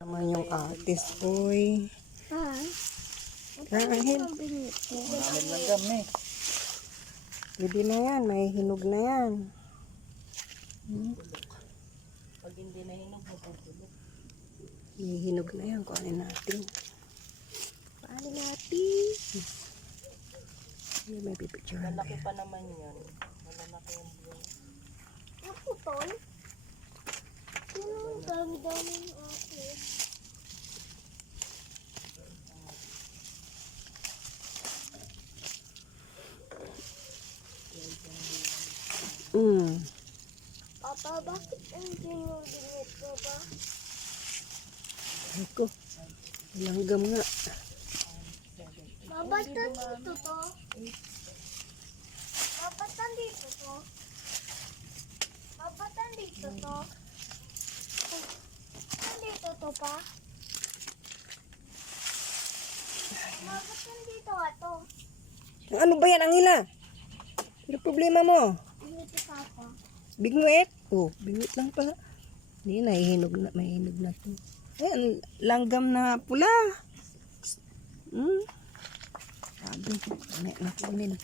Naman yung atis, uy. Kain. Maraming langgam eh. Pwede na yan, may hinog na yan. Pag hindi na hinog, mapapulog. May hinog na yan, kuhanin natin. Kuhanin natin. May pipicturean na Malaki yan. pa naman yan. Malalaki yung buwan. Naputol? Ang dami-dami ng akin. Papa, bakit ang dinudingit mo ba? Ako, langgam nga. Ba't nandito to? Ba't nandito to? Ba't nandito to? Nandito to pa? Ba't nandito to? Ano ba yan, Angela? Ano problema mo? Dito papa. Bingwit? Oh, bingwit lang pala. Hindi, nahihinog na, mahihinog na to. Ayan, langgam na pula. Sabi, nakunin.